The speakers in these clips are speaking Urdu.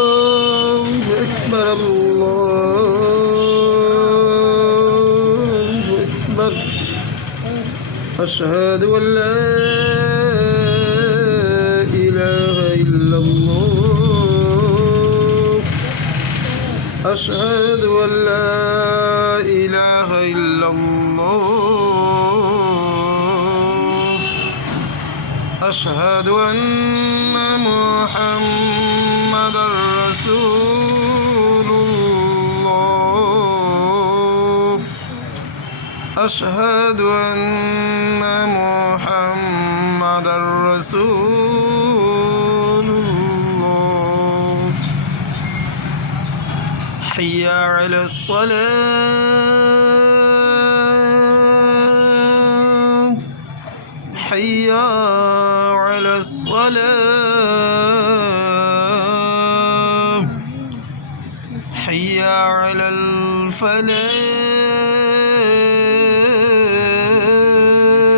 الله أكبر الله أكبر أشهد أن لا إله إلا الله أشهد أن لا إله إلا الله أشهد أن محمدا رسول الله أشهد أن محمدا رسول الله حي على الصلاة حي على الصلاة حي على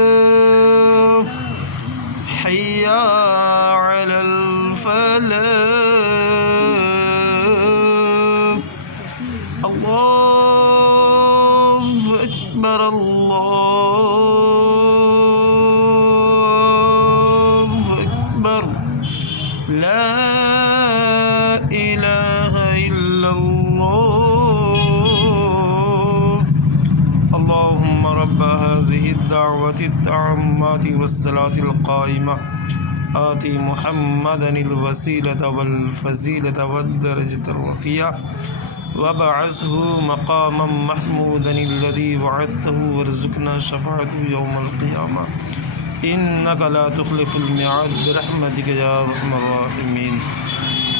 الفلاح حي على الفلاح الله أكبر الله أكبر لا إله إلا الله اللهم رب هذه الدعوة التامة والصلاة القائمة آتي محمدا الوسيلة والفضيلة والدرجة الرفيعة وبعثه مقاما محمودا الذي وعدته وارزقنا شفاعته يوم القيامة إنك لا تخلف الميعاد برحمتك يا أرحم الراحمين